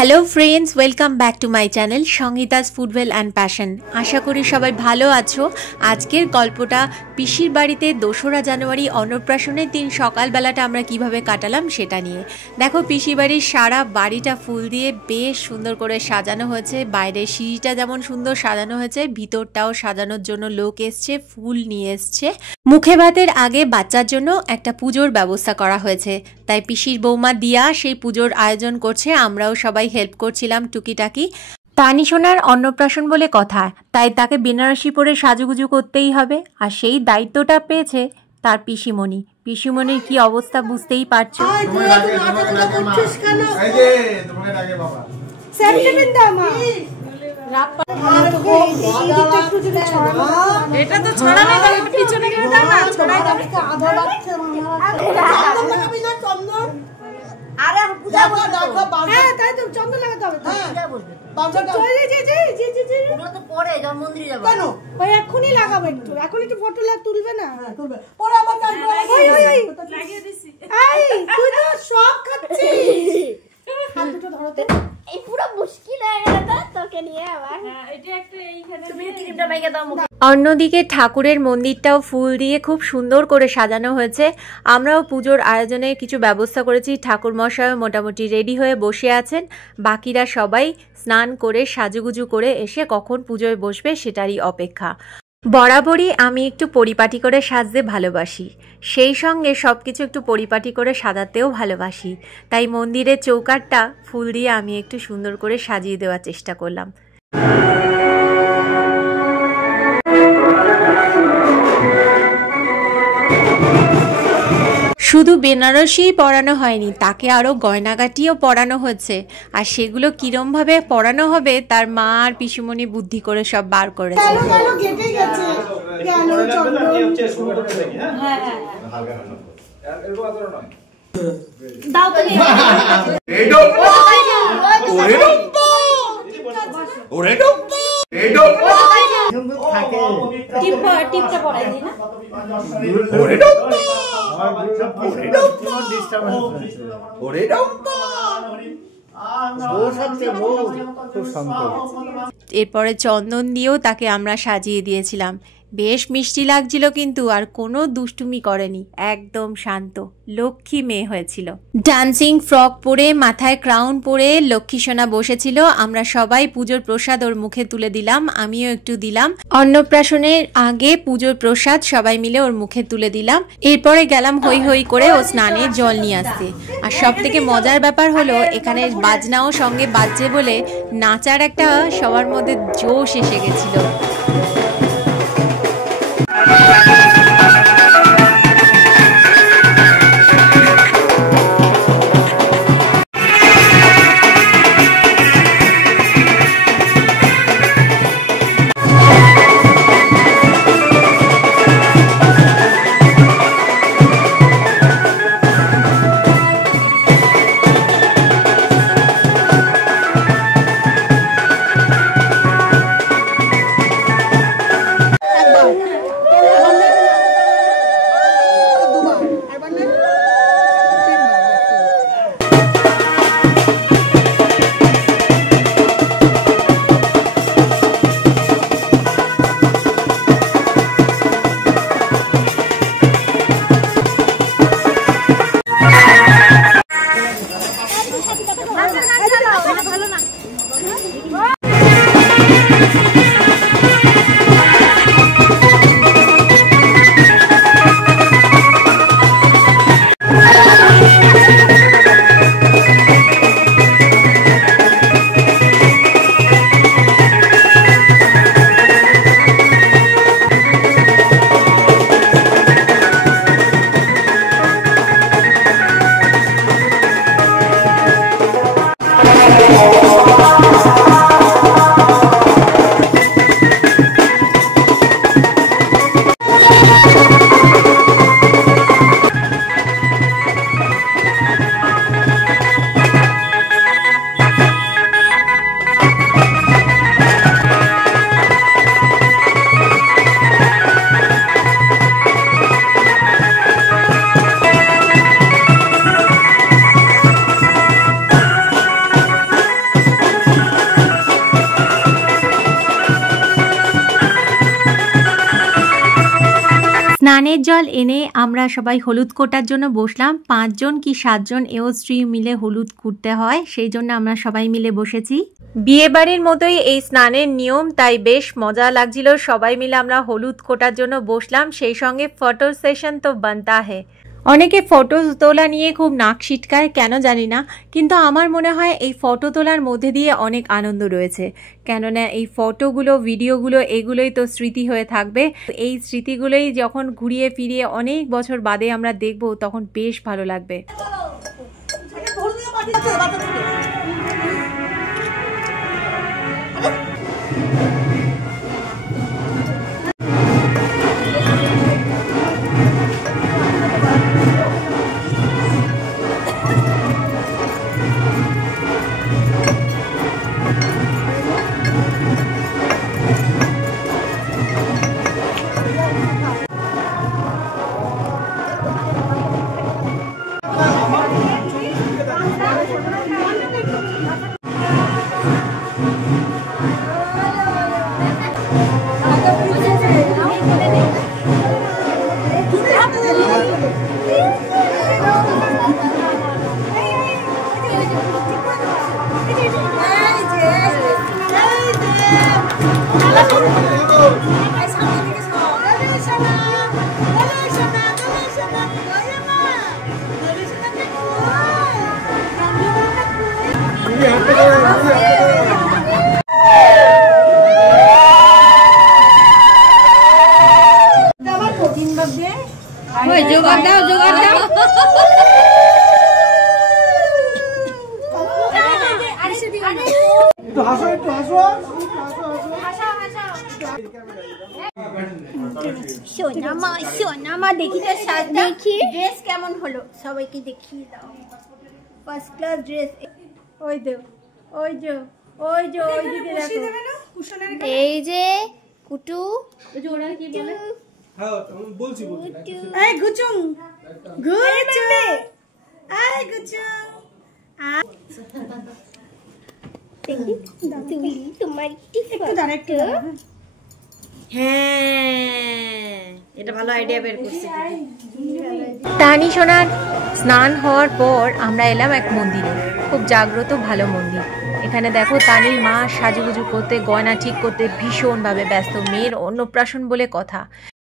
Hello friends, welcome back to my channel Sangeeta's food well and passion. আশা করি সবাই ভালো আছো। আজকের গল্পটা পিসির বাড়িতে 2রা জানুয়ারি অন্নপ্রাশনের দিন সকালবেলাটা আমরা কিভাবে কাটালাম সেটা নিয়ে। দেখো, পিসির বাড়ির সারা বাড়িটা ফুল দিয়ে বেশ সুন্দর করে সাজানো হয়েছে। বাইরের সিঁড়িটা যেমন সুন্দর সাজানো হয়েছে, ভিতরটাও সাজানোর জন্য লোক এসছে, ফুল নিয়ে এসছে। মুখে ভাতের আগে বাচ্চার জন্য একটা পুজোর ব্যবস্থা করা হয়েছে, তাই পিসির বৌমা দিয়া সেই পুজোর আয়োজন করছে। আমরাও সবাই হেল্প করছিলাম টুকিটাকি। তানিশোনার অন্নপ্রাশন বলে কথা, তাই তাকে বেনারসি পরে সাজুগুজু করতেই হবে। আর সেই দায়িত্বটা পেয়েছে তার পিসিমণি। পিসিমণির কি অবস্থা বুঝতেই পারছো। এটা তো ছড়ানো যাবে, পিছনে গিয়ে দাও না, ছড়াই যাবে। আরে পূজা দেখো বাবা, হ্যাঁ তাই তো চন্দন লাগাতে হবে। পূজা বসবে বাবা, ওগুলো তো পরে যখন মন্দিরে যাব। কেন ভাই এখনই লাগাবে, একটু এখন একটু ফটো তুলবে না? হ্যাঁ তুলবে, পরে আবার লাগিয়ে দিছি। এই তুই তো সব খাচ্ছিস, হাত দুটো ধরো তো। এই পুরো মুশকিল হয়ে গেল তো তোকে নিয়ে আবার। হ্যাঁ এটা একটা এইখানে তুমি ক্রিমটা মাইকে দাও। অন্যদিকে ঠাকুরের মন্দিরটাও ফুল দিয়ে খুব সুন্দর করে সাজানো হয়েছে। আমরাও পুজোর আয়োজনে কিছু ব্যবস্থা করেছি। ঠাকুর মশাইও মোটামুটি রেডি হয়ে বসে আছেন। বাকিরা সবাই স্নান করে সাজুগুজু করে এসে কখন পুজোয় বসবে সেটারই অপেক্ষা। বরাবরই আমি একটু পরিপাটি করে সাজতে ভালোবাসি, সেই সঙ্গে সব কিছু একটু পরিপাটি করে সাজাতেও ভালোবাসি। তাই মন্দিরের চৌকাঠটা ফুল দিয়ে আমি একটু সুন্দর করে সাজিয়ে দেওয়ার চেষ্টা করলাম। শুধু বেনারসি পরানো হয়নি, তাকে আরও গয়নাগাটিও পরানো হচ্ছে। আর সেগুলো কিরমভাবে পরানো হবে তার মা আর পিসুমণি বুদ্ধি করে সব বার করেছে। এরপরে চন্দন দিয়েও তাকে আমরা সাজিয়ে দিয়েছিলাম। বেশ মিষ্টি লাগছিল কিন্তু, আর কোনো দুষ্টুমি করেনি, একদম শান্ত লক্ষ্মী মেয়ে হয়েছিল। ডান্সিং ফ্রক পরে মাথায় ক্রাউন পরে লক্ষ্মী সোনা বসেছিল। আমরা সবাই পুজোর প্রসাদ ওর মুখে তুলে দিলাম, আমিও একটু দিলাম। অন্নপ্রাশনের আগে পুজোর প্রসাদ সবাই মিলে ওর মুখে তুলে দিলাম। এরপরে গেলাম হই হই করে ও স্নানের জল নিয়ে আসতে। আর সব থেকে মজার ব্যাপার হলো এখানে বাজনাও সঙ্গে বাজছে বলে নাচার একটা সবার মধ্যে জোশ এসে গেছিল। স্নানের জল এনে আমরা সবাই হলুদ কোটার জন্য বসলাম। 5 জন কি 7 জন এও স্ত্রী মিলে হলুদ কুটতে হয়, সেই জন্য আমরা সবাই মিলে বসেছি। বিয়ে বাড়ির মতোই এই স্নানের নিয়ম, তাই বেশ মজা লাগছিল। সবাই মিলে আমরা হলুদ কোটার জন্য বসলাম, সেই সঙ্গে ফটো সেশন তো বানতা হে। অনেকে ফটো তোলা নিয়ে খুব নাক ছিটকায়, কেন জানি না, কিন্তু আমার মনে হয় এই ফটো তোলার মধ্যে দিয়ে অনেক আনন্দ রয়েছে। কেননা এই ফটোগুলো, ভিডিওগুলো, এগুলোই তো স্মৃতি হয়ে থাকবে। এই স্মৃতিগুলোই যখন ঘুরিয়ে ফিরিয়ে অনেক বছর বাদে আমরা দেখব, তখন বেশ ভালো লাগবে। সোনামা সোনামা দেখি তো সাজ দেখি ড্রেস কেমন হলো, সবাইকে দেখিয়ে দাও। First class dress. ওই যে ওই যে ওই যে ওইদিকে দেখো, এই যে কুটু, ওই যে ওরা কি বলে, হ্যাঁ বলছি এই গুচুং গুচু, এই গুচুং তুমি তোমার একটু দাঁড়া, একটু হ্যাঁ, এটা ভালো আইডিয়া বের করছি। তানি সোনার স্নান হওয়ার পর আমরা এলাম এক মন্দিরে, খুব জাগ্রত ভালো মন্দির। এখানে দেখো তানির মা সাজুগুজু করতে, গয়না ঠিক করতে ভীষণভাবে ব্যস্ত। মেয়ের অন্নপ্রাশন বলে কথা,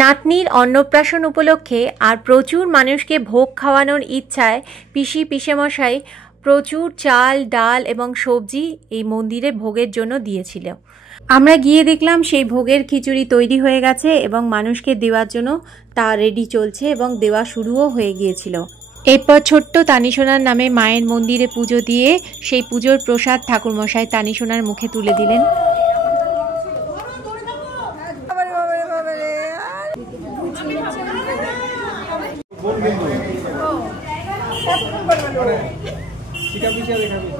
নাতনির অন্নপ্রাশন উপলক্ষে আর প্রচুর মানুষকে ভোগ খাওয়ানোর ইচ্ছায় পিসি পিসেমশাই প্রচুর চাল, ডাল এবং সবজি এই মন্দিরে ভোগের জন্য দিয়েছিল। আমরা গিয়ে দেখলাম সেই ভোগের খিচুড়ি তৈরি হয়ে গেছে এবং মানুষকে দেওয়ার জন্য তা রেডি চলছে এবং দেওয়া শুরুও হয়ে গিয়েছিল। এরপর ছোট্ট তানিসোনার নামে মায়ের মন্দিরে পুজো দিয়ে সেই পুজোর প্রসাদ ঠাকুরমশাই তানিসোনার মুখে তুলে দিলেন।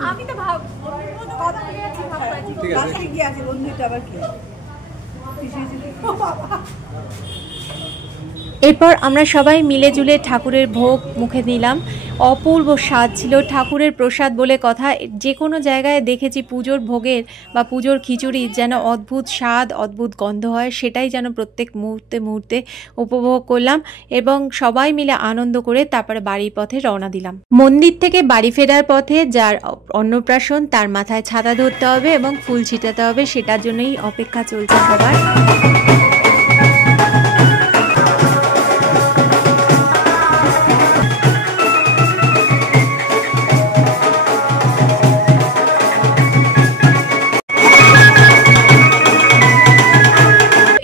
আমি তো ভাব এরপর আমরা সবাই মিলেজুলে ঠাকুরের ভোগ মুখে নিলাম। অপূর্ব স্বাদ ছিল ঠাকুরের প্রসাদ বলে কথা। যে কোনো জায়গায় দেখেছি পুজোর ভোগের বা পুজোর খিচুড়ি যেন অদ্ভুত স্বাদ, অদ্ভুত গন্ধ হয়, সেটাই যেন প্রত্যেক মুহূর্তে মুহূর্তে উপভোগ করলাম এবং সবাই মিলে আনন্দ করে তারপরে বাড়ির পথে রওনা দিলাম। মন্দির থেকে বাড়ি ফেরার পথে যার অন্নপ্রাশন তার মাথায় ছাতা ধরতে হবে এবং ফুল ছিটাতে হবে, সেটার জন্যই অপেক্ষা চলছে সবার।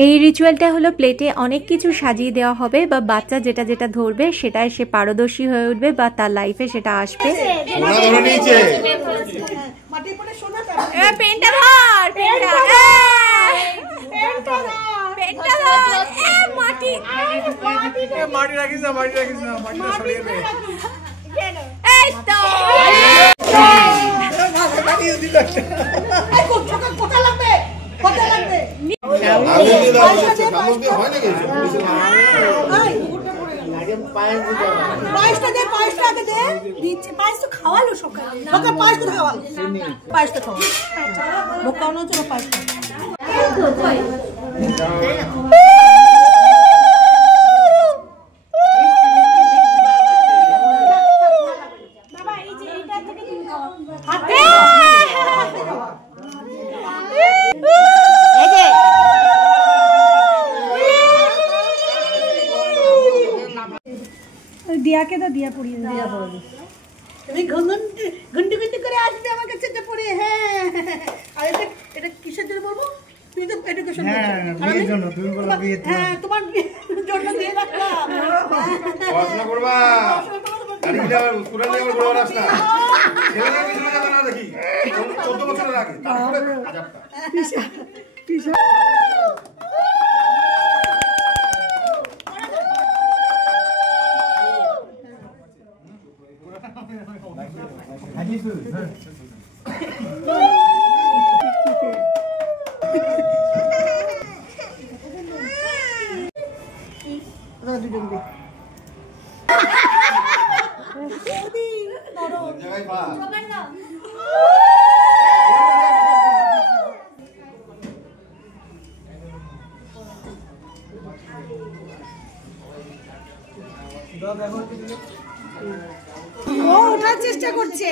এই রিচুয়ালটা হলো প্লেটে অনেক কিছু সাজিয়ে দেওয়া হবে বা বাচ্চা যেটা যেটা ধরবে সেটাই সে পারদর্শী হয়ে উঠবে বা তার লাইফে সেটা আসবে। খাওয়ালো সকালে, পায়েস তো খাওয়ালো, পায়েস তো খাওয়ালো, মোকানো চলো পায়েস। দিয়াকে তো দিয়া পড়িয়ে দিয়া পড়বে তুমি ঘন্টি ঘন্টি করে আসবে আমার কাছে এটা পড়ে। হ্যাঁ আর এটা কিসের জন্য বলবো? তুমি তো এডুকেশন বিয়ের জন্য তুমি বলো বিয়ে। হ্যাঁ তোমার জন্য দিয়ে রাখলাম। পড়াশোনা করবা আরে কি আবার স্কুলে যাওয়ার বড় রাস না ছেলেরা পিছনে যাবে না দেখি 14 বছরের আগে তারপরে আজাবটা পিসা পিসা ও ওঠার চেষ্টা করছে।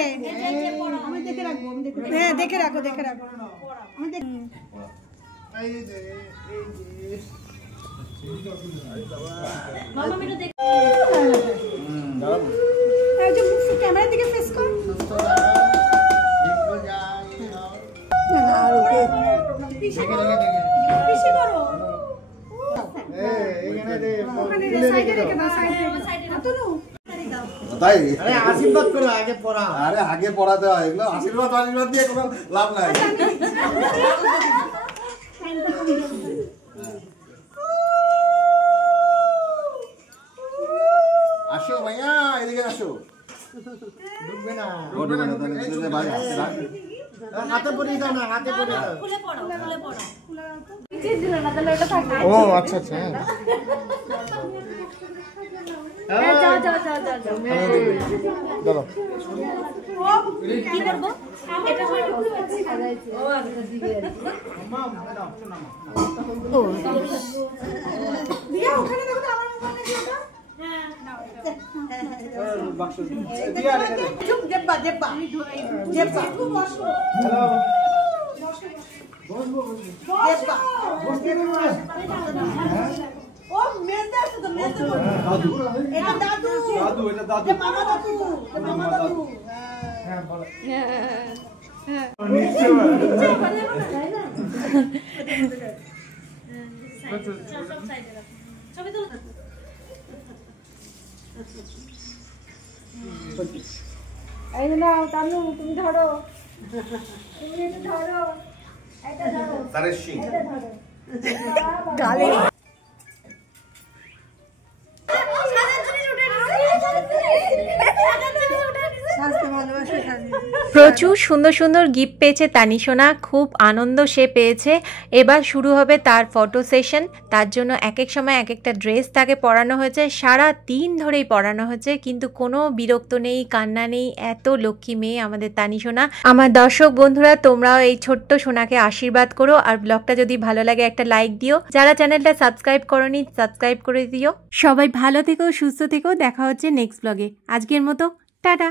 আমি দেখে রাখবো, আমি দেখে রাখবো। হ্যাঁ দেখে রাখো দেখে রাখো। আমি দেখ মামা মেরে দেখ। এই যে মুখ ক্যামেরার দিকে ফেস কর। না আর ওকে পিছে করো। পিছে করো। এইখানে দে ওখানে সাইডে রেখে দাও সাইডে আতনু তাই আরে আশীর্বাদ করো আগে পড়া। আরে আগে পড়াতে হয় এগুলো আশীর্বাদ দিয়ে কোনো লাভ নাই। আসো ভাইয়া এদিকে আসো। ঢুকবে না তাহলে ভাই হাতে পড়িয়ে দাও না হাতে পড়িয়ে দাও। খুলে পড়ো খুলে পড়ো নিচে দিল না তাহলে ওটা থাকবে। ও আচ্ছা আচ্ছা যাও যাও যাও যাও দাও কি করব এটা ও আচ্ছা দিবে ও দিয়া ওখানে দেখো তো আমার মোবাইলে কি ওটা। হ্যাঁ নাও এটা বাক্স দিয়া রেখে চুপ জেব্বা জেব্বা জেব্বা বসো জেব্বা ও মেজদা তো মেজদা দাদু এটা দাদু দাদু এটা দাদু এটা মামা দাদু এটা মামা দাদু। হ্যাঁ বলো হ্যাঁ নিচে মানে তাই না সব সাইডে রাখো ছবি তুলো। এই না তানু তুমি ধরো তুমি এটা ধরো এটা ধরো তারে সিং এটা ধরো গালে প্রচুর সুন্দর সুন্দর গিফট পেয়েছে তানিশোনা, খুব আনন্দ সে পেয়েছে। এবার শুরু হবে তার ফটো সেশন, তার জন্য এক এক সময় এক একটা ড্রেস তাকে পরানো হয়েছে, সারা দিন ধরেই পরানো হয়েছে, কিন্তু কোনো বিরক্ত নেই, কান্না নেই। এত লক্ষ্মী মেয়ে আমাদের তানিশোনা। আমার দর্শক বন্ধুরা, তোমরাও এই ছোট্ট সোনাকে আশীর্বাদ করো, আর ব্লগটা যদি ভালো লাগে একটা লাইক দিও, যারা চ্যানেলটা সাবস্ক্রাইব করোনি সাবস্ক্রাইব করে দিও। সবাই ভালো থেকো, সুস্থ থেকো, দেখা হচ্ছে নেক্সট ব্লগে। আজকের মতো টাটা।